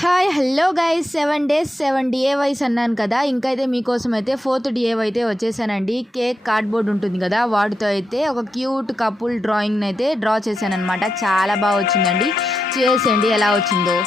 Hi hello guys 7 days 7 DIYs అన్నాను కదా. ఇంకైతే మీకోసం అయితే 4th DIY అయితే వచ్చేసానండి. కేక్ కార్డ్బోర్డ్ ఉంటుంది కదా, వాటితో అయితే ఒక క్యూట్ కపుల్ డ్రాయింగ్ అయితే డ్రా చేశాను అనమాట. చాలా బాగా వచ్చిందండి. చేసేయండి ఎలా వచ్చిందో.